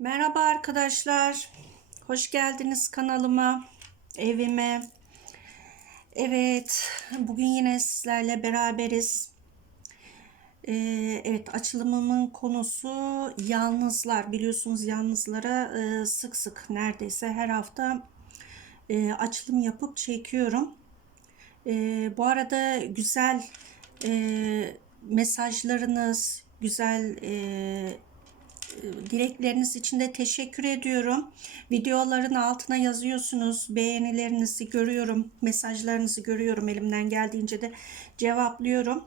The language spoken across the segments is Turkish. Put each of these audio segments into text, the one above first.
Merhaba arkadaşlar. Hoş geldiniz kanalıma, evime. Evet, bugün yine sizlerle beraberiz. Ee, evet, açılımımın konusu yalnızlar. Biliyorsunuz yalnızlara e, sık sık neredeyse her hafta e, açılım yapıp çekiyorum. E, bu arada güzel e, mesajlarınız, güzel e, dilekleriniz için de teşekkür ediyorum. Videoların altına yazıyorsunuz. Beğenilerinizi görüyorum. Mesajlarınızı görüyorum. Elimden geldiğince de cevaplıyorum.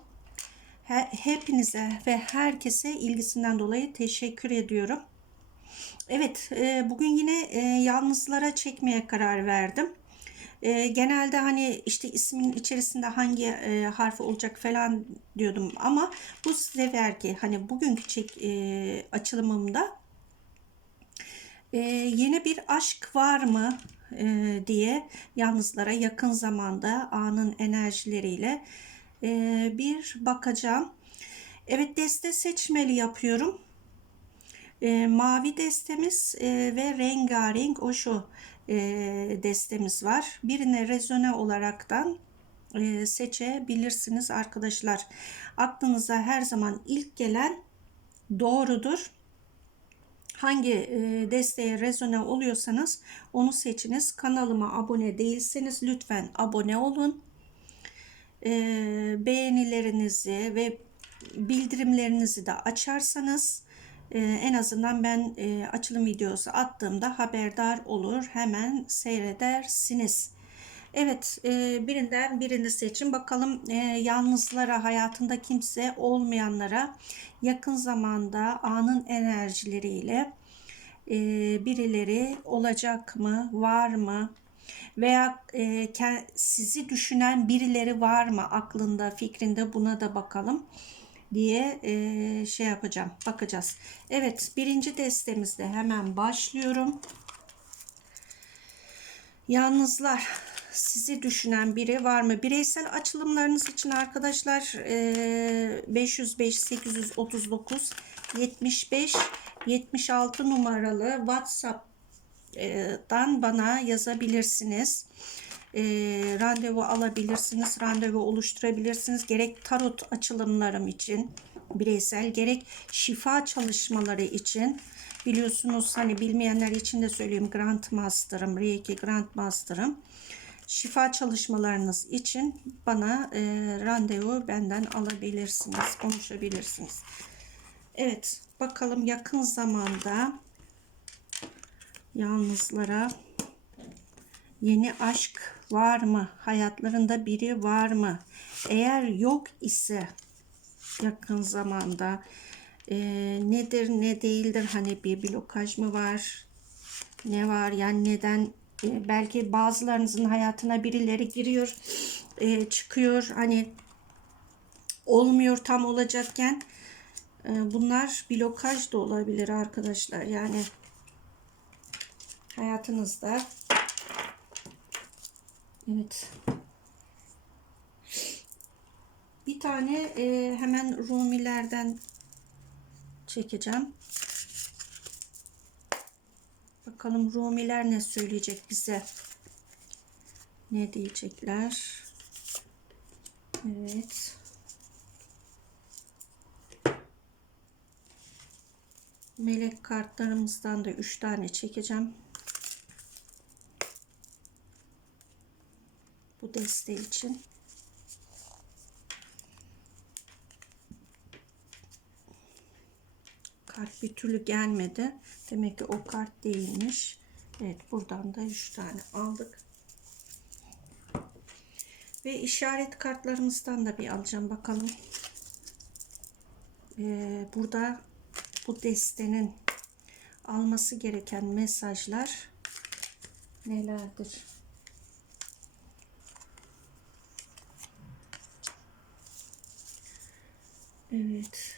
Hepinize ve herkese ilgisinden dolayı teşekkür ediyorum. Evet, e, bugün yine e, yalnızlara çekmeye karar verdim. E, genelde hani işte ismin içerisinde hangi e, harfi olacak falan diyordum ama bu seferki hani bugünkü çek e, açılımımda e, yeni bir aşk var mı e, diye yalnızlara yakın zamanda anın enerjileriyle e, bir bakacağım. Evet deste seçmeli yapıyorum. E, mavi destemiz e, ve rengarenk o şu e, destemiz var. Birine rezone olaraktan e, seçebilirsiniz arkadaşlar. Aklınıza her zaman ilk gelen doğrudur. Hangi e, desteğe rezone oluyorsanız onu seçiniz. Kanalıma abone değilseniz lütfen abone olun. E, beğenilerinizi ve bildirimlerinizi de açarsanız ee, en azından ben e, açılım videosu attığımda haberdar olur. Hemen seyredersiniz. Evet e, birinden birini seçin. Bakalım e, yalnızlara hayatında kimse olmayanlara yakın zamanda anın enerjileriyle birileri olacak mı var mı? Veya sizi düşünen birileri var mı aklında fikrinde? Buna da bakalım diye e, şey yapacağım. Bakacağız. Evet birinci destemizde hemen başlıyorum. Yalnızlar sizi düşünen biri var mı? Bireysel açılımlarınız için arkadaşlar e, 505 839 75 76 numaralı WhatsApp'dan bana yazabilirsiniz e, randevu alabilirsiniz, randevu oluşturabilirsiniz. Gerek tarot açılımlarım için bireysel, gerek şifa çalışmaları için biliyorsunuz hani bilmeyenler için de söyleyeyim Grand Master'ım, Reiki Grand Master'ım. Şifa çalışmalarınız için bana e, randevu benden alabilirsiniz, konuşabilirsiniz. Evet, bakalım yakın zamanda yalnızlara yeni aşk var mı? Hayatlarında biri var mı? Eğer yok ise yakın zamanda e, nedir ne değildir hani bir blokaj mı var? Ne var yani neden e, belki bazılarınızın hayatına birileri giriyor e, çıkıyor hani olmuyor tam olacakken e, bunlar blokaj da olabilir arkadaşlar yani hayatınızda Evet. Bir tane e, hemen Rumilerden çekeceğim. Bakalım Rumiler ne söyleyecek bize. Ne diyecekler? Evet. Melek kartlarımızdan da 3 tane çekeceğim. Bu deste için. Kart bir türlü gelmedi. Demek ki o kart değilmiş. Evet buradan da 3 tane aldık. Ve işaret kartlarımızdan da bir alacağım bakalım. Ee, burada bu destenin alması gereken mesajlar nelerdir? Evet.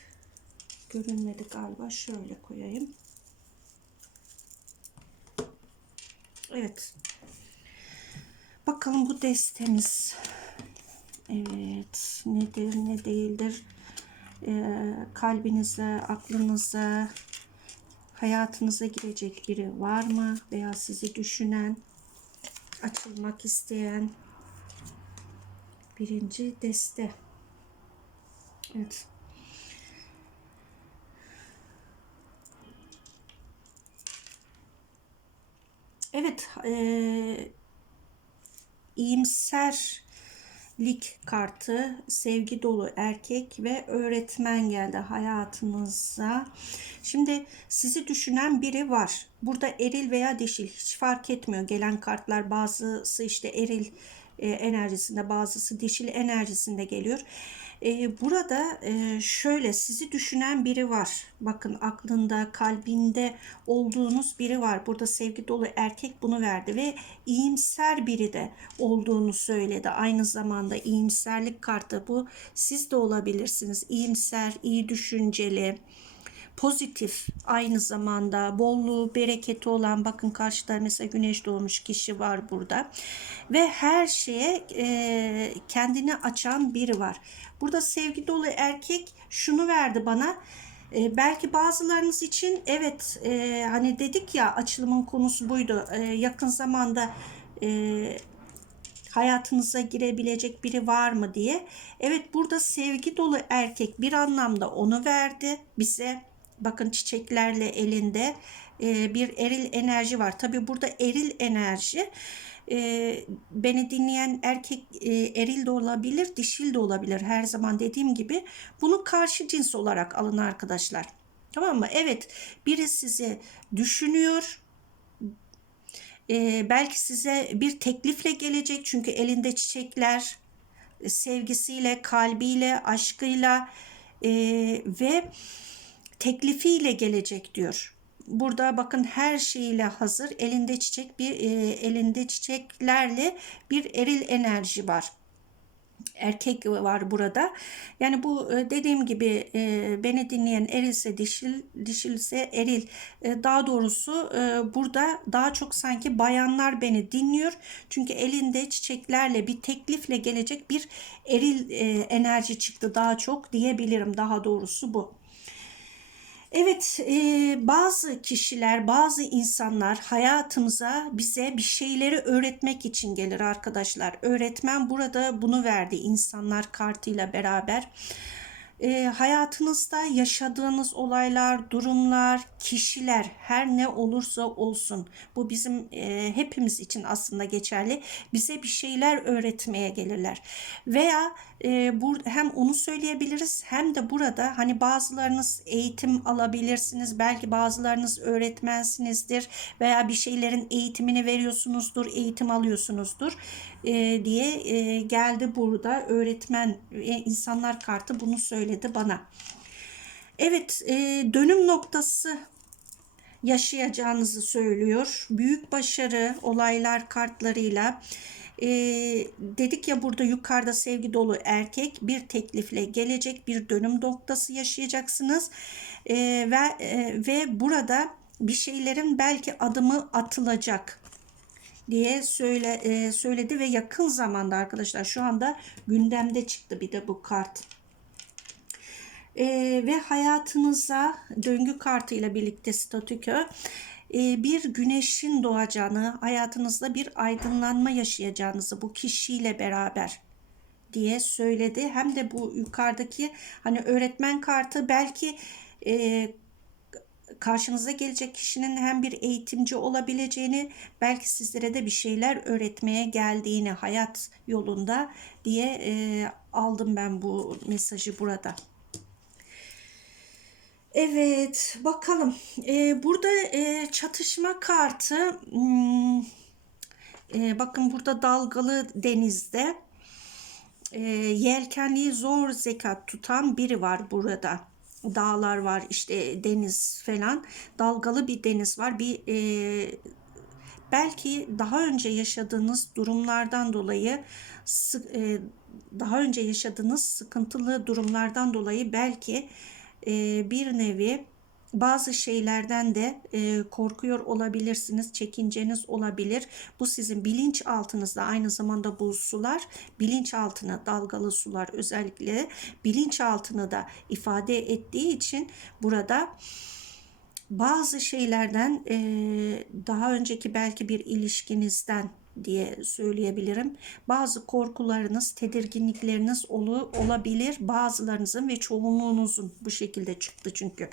Görünmedi galiba. Şöyle koyayım. Evet. Bakalım bu destemiz. Evet. Nedir ne değildir. Ee, kalbinize, aklınıza Hayatınıza girecek biri var mı? Veya sizi düşünen, açılmak isteyen birinci deste. Evet. Eee iyimserlik kartı, sevgi dolu erkek ve öğretmen geldi hayatınıza. Şimdi sizi düşünen biri var. Burada eril veya dişil hiç fark etmiyor. Gelen kartlar bazısı işte eril e, enerjisinde, bazısı dişil enerjisinde geliyor. Burada şöyle sizi düşünen biri var. Bakın aklında, kalbinde olduğunuz biri var. Burada sevgi dolu erkek bunu verdi ve iyimser biri de olduğunu söyledi. Aynı zamanda iyimserlik kartı bu. Siz de olabilirsiniz. İyimser, iyi düşünceli pozitif aynı zamanda bolluğu bereketi olan bakın karşıda mesela güneş doğmuş kişi var burada ve her şeye e, kendini açan biri var. Burada sevgi dolu erkek şunu verdi bana. E, belki bazılarınız için evet e, hani dedik ya açılımın konusu buydu. E, yakın zamanda e, hayatınıza girebilecek biri var mı diye. Evet burada sevgi dolu erkek bir anlamda onu verdi bize. Bakın çiçeklerle elinde e, bir eril enerji var. Tabi burada eril enerji e, beni dinleyen erkek e, eril de olabilir, dişil de olabilir. Her zaman dediğim gibi bunu karşı cins olarak alın arkadaşlar. Tamam mı? Evet biri sizi düşünüyor. E, belki size bir teklifle gelecek çünkü elinde çiçekler sevgisiyle, kalbiyle, aşkıyla e, ve teklifiyle gelecek diyor. Burada bakın her şeyiyle hazır. Elinde çiçek bir e, elinde çiçeklerle bir eril enerji var erkek var burada. Yani bu e, dediğim gibi e, beni dinleyen erilse dişil, dişilse eril. E, daha doğrusu burada daha çok sanki bayanlar beni dinliyor. Çünkü elinde çiçeklerle bir teklifle gelecek bir eril enerji çıktı daha çok diyebilirim. Daha doğrusu bu. Evet, e, bazı kişiler, bazı insanlar hayatımıza bize bir şeyleri öğretmek için gelir arkadaşlar. Öğretmen burada bunu verdi insanlar kartıyla beraber e, hayatınızda yaşadığınız olaylar, durumlar, kişiler her ne olursa olsun bu bizim e, hepimiz için aslında geçerli. Bize bir şeyler öğretmeye gelirler. Veya e, bu hem onu söyleyebiliriz hem de burada hani bazılarınız eğitim alabilirsiniz. Belki bazılarınız öğretmensinizdir veya bir şeylerin eğitimini veriyorsunuzdur, eğitim alıyorsunuzdur e, diye e, geldi burada öğretmen e, insanlar kartı bunu söyledi bana. Evet e, dönüm noktası yaşayacağınızı söylüyor. Büyük başarı olaylar kartlarıyla e, dedik ya burada yukarıda sevgi dolu erkek bir teklifle gelecek bir dönüm noktası yaşayacaksınız e, ve e, ve burada bir şeylerin belki adımı atılacak diye söyle e, söyledi ve yakın zamanda arkadaşlar şu anda gündemde çıktı bir de bu kart. E, ve hayatınıza döngü kartıyla birlikte statükö e, bir güneşin doğacağını, hayatınızda bir aydınlanma yaşayacağınızı bu kişiyle beraber diye söyledi. Hem de bu yukarıdaki hani öğretmen kartı belki e, karşınıza gelecek kişinin hem bir eğitimci olabileceğini belki sizlere de bir şeyler öğretmeye geldiğini hayat yolunda diye e, aldım ben bu mesajı burada. Evet bakalım. E, burada e, çatışma kartı hmm, e, bakın burada dalgalı denizde e, yelkenliği zor zekat tutan biri var burada. Dağlar var işte deniz falan. Dalgalı bir deniz var. Bir e, belki daha önce yaşadığınız durumlardan dolayı e, daha önce yaşadığınız sıkıntılı durumlardan dolayı belki e, bir nevi bazı şeylerden de e, korkuyor olabilirsiniz, çekinceniz olabilir. Bu sizin bilinç altınızda aynı zamanda bu sular bilinç altına dalgalı sular özellikle bilinç altını da ifade ettiği için burada bazı şeylerden e, daha önceki belki bir ilişkinizden diye söyleyebilirim. Bazı korkularınız, tedirginlikleriniz olu, olabilir. Bazılarınızın ve çoğunluğunuzun bu şekilde çıktı çünkü.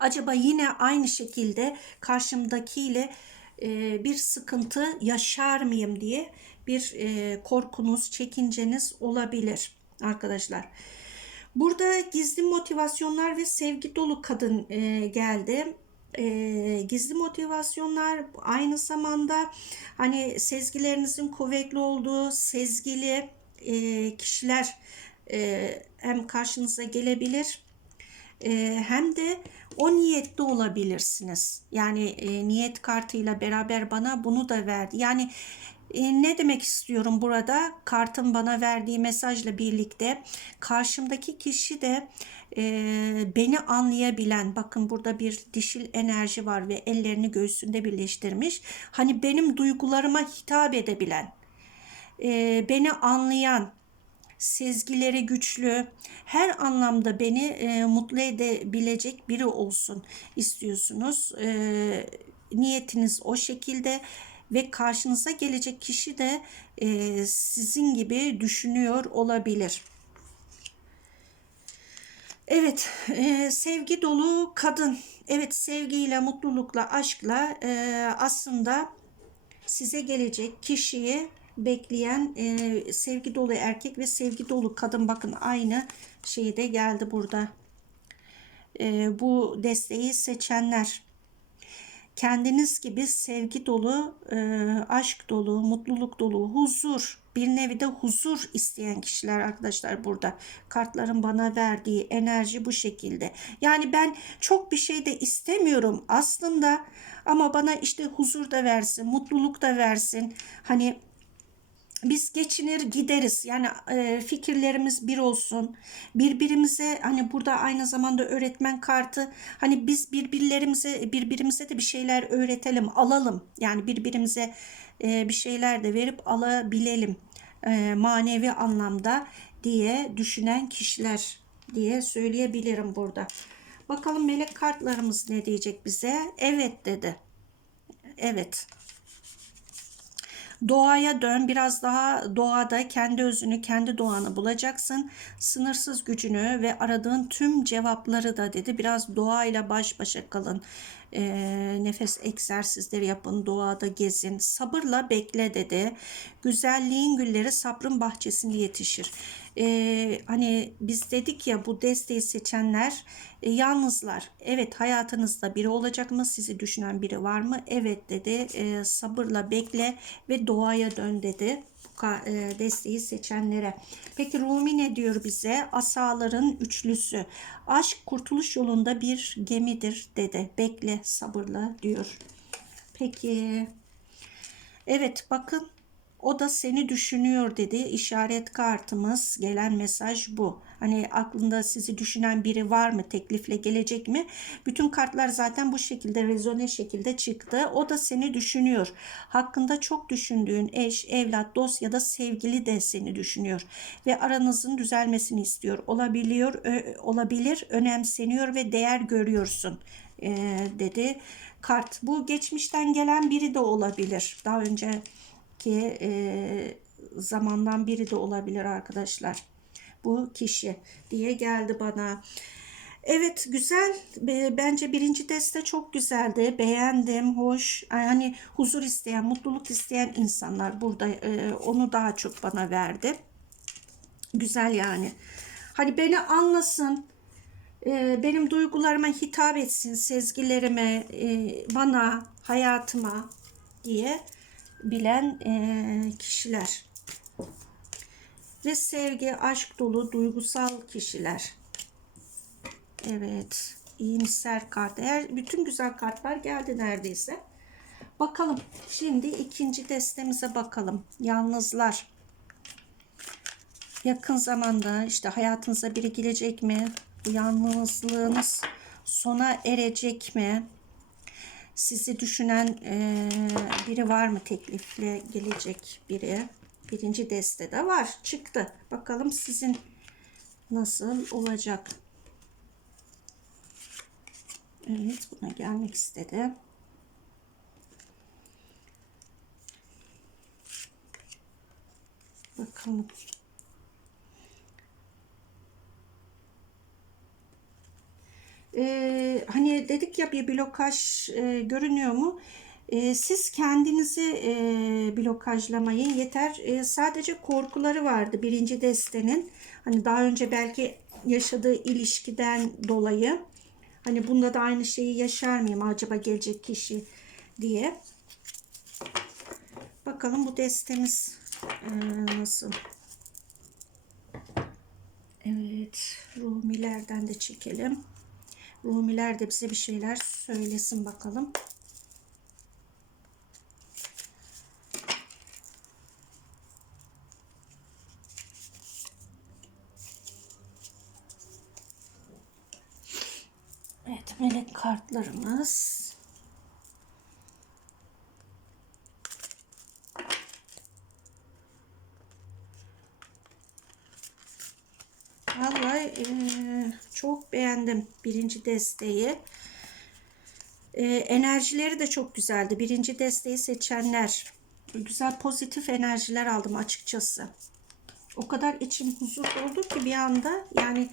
Acaba yine aynı şekilde karşımdakiyle e, bir sıkıntı yaşar mıyım diye bir e, korkunuz, çekinceniz olabilir arkadaşlar. Burada gizli motivasyonlar ve sevgi dolu kadın e, geldi. E, gizli motivasyonlar aynı zamanda hani sezgilerinizin kuvvetli olduğu sezgili e, kişiler e, hem karşınıza gelebilir e, hem de o niyette olabilirsiniz. Yani e, niyet kartıyla beraber bana bunu da verdi. Yani e, ne demek istiyorum burada? Kartın bana verdiği mesajla birlikte karşımdaki kişi de e, beni anlayabilen, bakın burada bir dişil enerji var ve ellerini göğsünde birleştirmiş. Hani benim duygularıma hitap edebilen, e, beni anlayan, sezgileri güçlü, her anlamda beni e, mutlu edebilecek biri olsun istiyorsunuz. E, niyetiniz o şekilde ve karşınıza gelecek kişi de e, sizin gibi düşünüyor olabilir. Evet, e, sevgi dolu kadın. Evet, sevgiyle, mutlulukla, aşkla e, aslında size gelecek kişiyi bekleyen e, sevgi dolu erkek ve sevgi dolu kadın. Bakın aynı şeyde geldi burada. E, bu desteği seçenler kendiniz gibi sevgi dolu, e, aşk dolu, mutluluk dolu, huzur, bir nevi de huzur isteyen kişiler arkadaşlar burada. Kartların bana verdiği enerji bu şekilde. Yani ben çok bir şey de istemiyorum aslında ama bana işte huzur da versin, mutluluk da versin. Hani biz geçinir gideriz. Yani e, fikirlerimiz bir olsun. Birbirimize hani burada aynı zamanda öğretmen kartı hani biz birbirlerimize birbirimize de bir şeyler öğretelim, alalım. Yani birbirimize e, bir şeyler de verip alabilelim. E, manevi anlamda diye düşünen kişiler diye söyleyebilirim burada. Bakalım melek kartlarımız ne diyecek bize? Evet dedi. Evet. Doğaya dön. Biraz daha doğada kendi özünü, kendi doğanı bulacaksın. Sınırsız gücünü ve aradığın tüm cevapları da dedi. Biraz doğayla baş başa kalın. E, nefes egzersizleri yapın, doğada gezin. Sabırla bekle dedi. Güzelliğin gülleri sabrın bahçesinde yetişir e, hani biz dedik ya bu desteği seçenler e, yalnızlar. Evet hayatınızda biri olacak mı? Sizi düşünen biri var mı? Evet dedi. E, sabırla bekle ve doğaya dön dedi e, desteği seçenlere. Peki Rumi ne diyor bize? Asaların üçlüsü. Aşk kurtuluş yolunda bir gemidir dedi. Bekle sabırla diyor. Peki. Evet bakın o da seni düşünüyor dedi. İşaret kartımız gelen mesaj bu. Hani aklında sizi düşünen biri var mı? Teklifle gelecek mi? Bütün kartlar zaten bu şekilde rezone şekilde çıktı. O da seni düşünüyor. Hakkında çok düşündüğün eş, evlat, dost ya da sevgili de seni düşünüyor ve aranızın düzelmesini istiyor. Olabiliyor, olabilir, önemseniyor ve değer görüyorsun e, dedi kart. Bu geçmişten gelen biri de olabilir. Daha önce ki e, zamandan biri de olabilir arkadaşlar. Bu kişi diye geldi bana. Evet güzel. Bence birinci deste çok güzeldi. Beğendim, hoş. Hani huzur isteyen, mutluluk isteyen insanlar burada onu daha çok bana verdi. Güzel yani. Hani beni anlasın, benim duygularıma hitap etsin, sezgilerime, bana, hayatıma diye bilen e, kişiler ve sevgi, aşk dolu, duygusal kişiler. Evet, iyimser kart. Eğer bütün güzel kartlar geldi neredeyse. Bakalım. Şimdi ikinci destemize bakalım. Yalnızlar. Yakın zamanda işte hayatınıza biri gelecek mi? Bu yalnızlığınız sona erecek mi? Sizi düşünen e, biri var mı teklifle gelecek biri? Birinci destede var. Çıktı. Bakalım sizin nasıl olacak? Evet buna gelmek istedi. Bakalım. Ee, hani dedik ya bir blokaj e, görünüyor mu? E, siz kendinizi e, blokajlamayın yeter. E, sadece korkuları vardı birinci destenin. Hani daha önce belki yaşadığı ilişkiden dolayı. Hani bunda da aynı şeyi yaşar mıyım acaba gelecek kişi diye. Bakalım bu destemiz e, nasıl? Evet, Rumilerden de çekelim. Rumiler de bize bir şeyler söylesin bakalım. Evet, melek kartlarımız. Vallahi e, çok beğendim birinci desteği. E, enerjileri de çok güzeldi. Birinci desteği seçenler. Güzel pozitif enerjiler aldım açıkçası. O kadar içim huzur oldu ki bir anda yani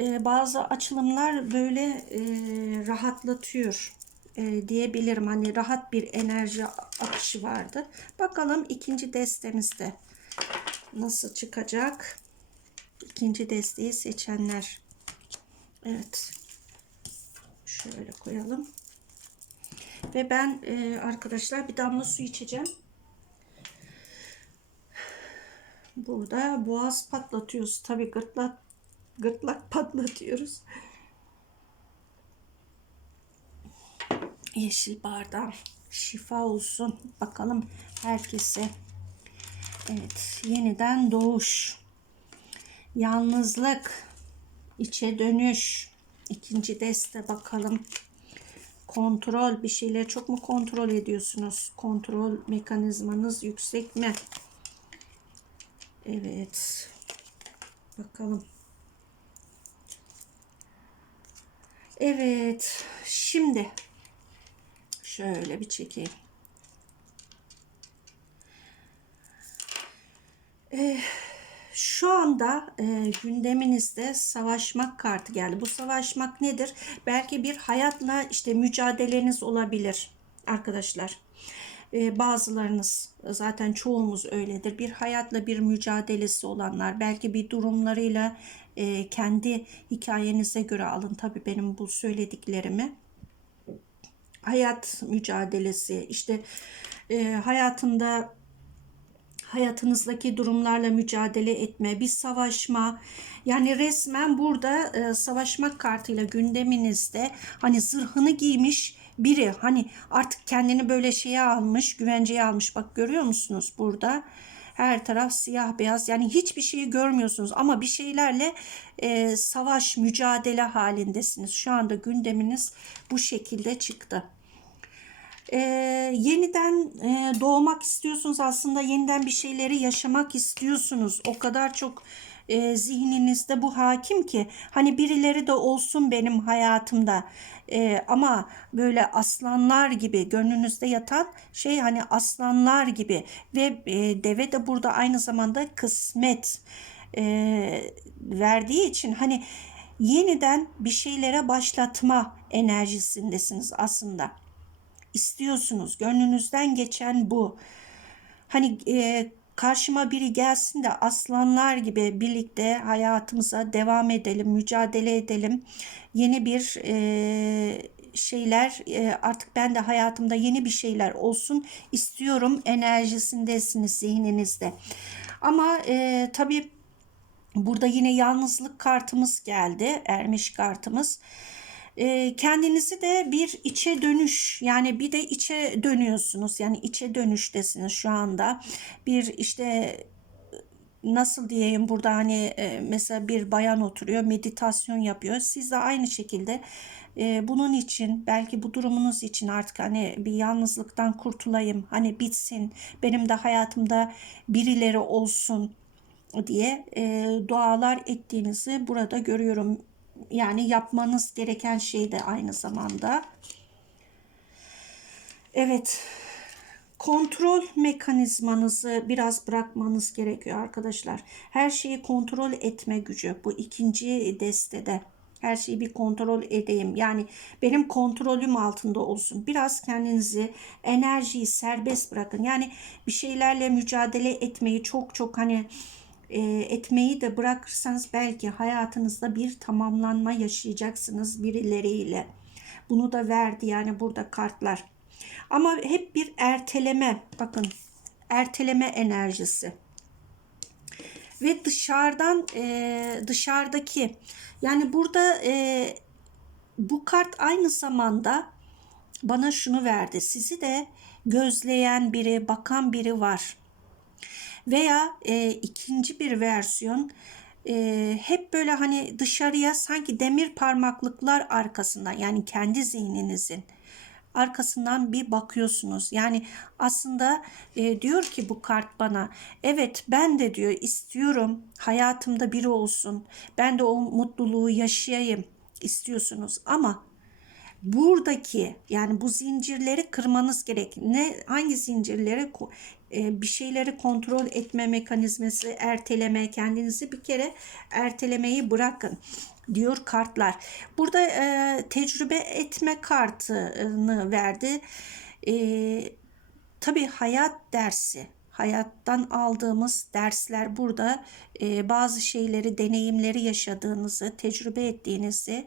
e, bazı açılımlar böyle e, rahatlatıyor e, diyebilirim. Hani rahat bir enerji akışı vardı. Bakalım ikinci destemizde nasıl çıkacak? İkinci desteği seçenler. Evet. Şöyle koyalım. Ve ben e, arkadaşlar bir damla su içeceğim. Burada boğaz patlatıyoruz. Tabii gırtlak gırtlak patlatıyoruz. Yeşil bardağı şifa olsun. Bakalım herkese. Evet, yeniden doğuş. Yalnızlık, içe dönüş. İkinci deste bakalım. Kontrol, bir şeyleri çok mu kontrol ediyorsunuz? Kontrol mekanizmanız yüksek mi? Evet. Bakalım. Evet. Şimdi şöyle bir çekeyim. Ee, şu anda e, gündeminizde savaşmak kartı geldi. Bu savaşmak nedir? Belki bir hayatla işte mücadeleniz olabilir arkadaşlar. Ee, bazılarınız zaten çoğumuz öyledir. Bir hayatla bir mücadelesi olanlar belki bir durumlarıyla e, kendi hikayenize göre alın tabii benim bu söylediklerimi. Hayat mücadelesi işte e, hayatında hayatınızdaki durumlarla mücadele etme, bir savaşma. Yani resmen burada e, savaşmak kartıyla gündeminizde hani zırhını giymiş biri hani artık kendini böyle şeye almış, güvenceye almış. Bak görüyor musunuz burada? Her taraf siyah beyaz yani hiçbir şeyi görmüyorsunuz ama bir şeylerle e, savaş, mücadele halindesiniz. Şu anda gündeminiz bu şekilde çıktı. E, yeniden e, doğmak istiyorsunuz. Aslında yeniden bir şeyleri yaşamak istiyorsunuz. O kadar çok e, zihninizde bu hakim ki hani birileri de olsun benim hayatımda. E, ama böyle aslanlar gibi gönlünüzde yatan şey hani aslanlar gibi. Ve e, deve de burada aynı zamanda kısmet e, verdiği için hani yeniden bir şeylere başlatma enerjisindesiniz aslında istiyorsunuz gönlünüzden geçen bu hani e, karşıma biri gelsin de aslanlar gibi birlikte hayatımıza devam edelim, mücadele edelim. Yeni bir e, şeyler e, artık ben de hayatımda yeni bir şeyler olsun istiyorum enerjisindesiniz zihninizde. Ama e, tabii burada yine yalnızlık kartımız geldi. Ermiş kartımız e, kendinizi de bir içe dönüş yani bir de içe dönüyorsunuz. Yani içe dönüştesiniz şu anda. Bir işte nasıl diyeyim burada hani e, mesela bir bayan oturuyor meditasyon yapıyor. Siz de aynı şekilde e, bunun için belki bu durumunuz için artık hani bir yalnızlıktan kurtulayım hani bitsin benim de hayatımda birileri olsun diye e, dualar ettiğinizi burada görüyorum yani yapmanız gereken şey de aynı zamanda. Evet. Kontrol mekanizmanızı biraz bırakmanız gerekiyor arkadaşlar. Her şeyi kontrol etme gücü bu ikinci destede. Her şeyi bir kontrol edeyim. Yani benim kontrolüm altında olsun. Biraz kendinizi, enerjiyi serbest bırakın. Yani bir şeylerle mücadele etmeyi çok çok hani e, etmeyi de bırakırsanız belki hayatınızda bir tamamlanma yaşayacaksınız birileriyle. Bunu da verdi yani burada kartlar. Ama hep bir erteleme. Bakın erteleme enerjisi. Ve dışarıdan e, dışarıdaki yani burada e, bu kart aynı zamanda bana şunu verdi. Sizi de gözleyen biri, bakan biri var. Veya e, ikinci bir versiyon e, hep böyle hani dışarıya sanki demir parmaklıklar arkasından yani kendi zihninizin arkasından bir bakıyorsunuz. Yani aslında e, diyor ki bu kart bana evet ben de diyor istiyorum hayatımda biri olsun. Ben de o mutluluğu yaşayayım istiyorsunuz ama buradaki yani bu zincirleri kırmanız gerek. Ne hangi zincirleri e, bir şeyleri kontrol etme mekanizması, erteleme, kendinizi bir kere ertelemeyi bırakın diyor kartlar. Burada e, tecrübe etme kartını verdi. E, tabii hayat dersi, hayattan aldığımız dersler burada e, bazı şeyleri, deneyimleri yaşadığınızı, tecrübe ettiğinizi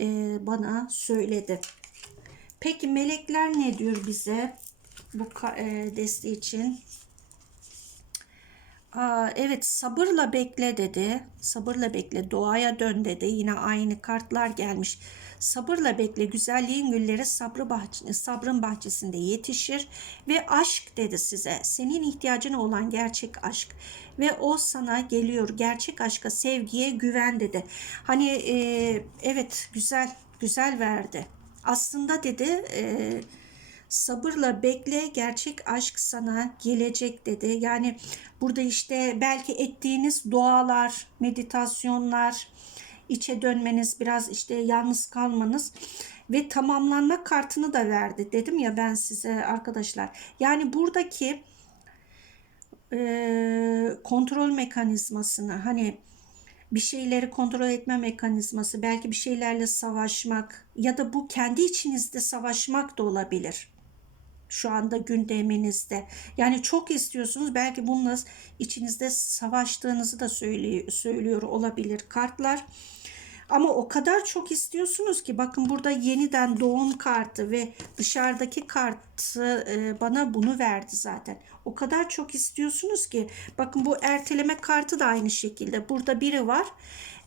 e, bana söyledi. Peki melekler ne diyor bize bu e, deste için? Aa, evet sabırla bekle dedi. Sabırla bekle doğaya dön dedi. Yine aynı kartlar gelmiş. Sabırla bekle güzelliğin gülleri sabrı bahçe, sabrın bahçesinde yetişir ve aşk dedi size. Senin ihtiyacın olan gerçek aşk ve o sana geliyor. Gerçek aşka, sevgiye güven dedi. Hani e, evet güzel güzel verdi. Aslında dedi eee sabırla bekle gerçek aşk sana gelecek dedi. Yani burada işte belki ettiğiniz dualar, meditasyonlar, içe dönmeniz, biraz işte yalnız kalmanız ve tamamlanma kartını da verdi. Dedim ya ben size arkadaşlar. Yani buradaki e, kontrol mekanizmasını hani bir şeyleri kontrol etme mekanizması, belki bir şeylerle savaşmak ya da bu kendi içinizde savaşmak da olabilir şu anda gündeminizde. Yani çok istiyorsunuz belki bununla içinizde savaştığınızı da söylüyor, söylüyor olabilir kartlar. Ama o kadar çok istiyorsunuz ki bakın burada yeniden doğum kartı ve dışarıdaki kartı e, bana bunu verdi zaten. O kadar çok istiyorsunuz ki bakın bu erteleme kartı da aynı şekilde. Burada biri var.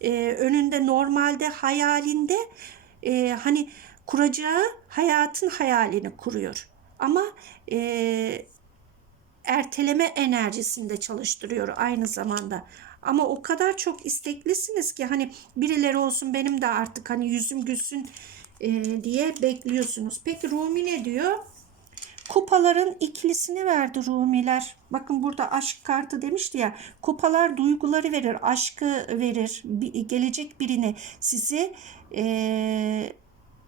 E, önünde normalde hayalinde e, hani kuracağı hayatın hayalini kuruyor ama e, erteleme enerjisinde çalıştırıyor aynı zamanda. Ama o kadar çok isteklisiniz ki hani birileri olsun benim de artık hani yüzüm gülsün e, diye bekliyorsunuz. Peki Rumi ne diyor? Kupaların ikilisini verdi Rumiler. Bakın burada aşk kartı demişti ya. Kupalar duyguları verir, aşkı verir. Bir, gelecek birini sizi e,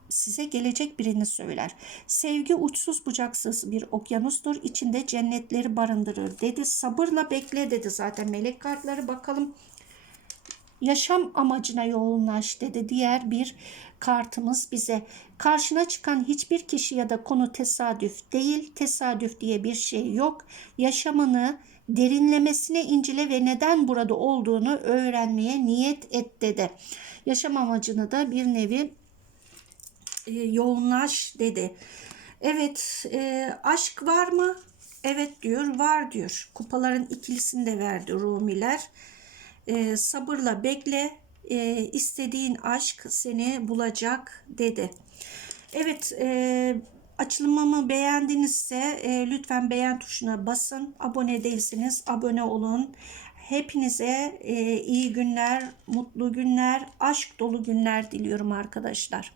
size gelecek birini söyler. Sevgi uçsuz bucaksız bir okyanustur. içinde cennetleri barındırır dedi. Sabırla bekle dedi zaten melek kartları bakalım. Yaşam amacına yoğunlaş dedi diğer bir kartımız bize. Karşına çıkan hiçbir kişi ya da konu tesadüf değil. Tesadüf diye bir şey yok. Yaşamını derinlemesine incele ve neden burada olduğunu öğrenmeye niyet et dedi. Yaşam amacını da bir nevi e, yoğunlaş dedi. Evet e, aşk var mı? Evet diyor var diyor. Kupaların ikilisini de verdi Rumiler. E, sabırla bekle e, istediğin aşk seni bulacak dedi. Evet e, açılımımı beğendinizse e, lütfen beğen tuşuna basın. Abone değilseniz abone olun. Hepinize e, iyi günler, mutlu günler, aşk dolu günler diliyorum arkadaşlar.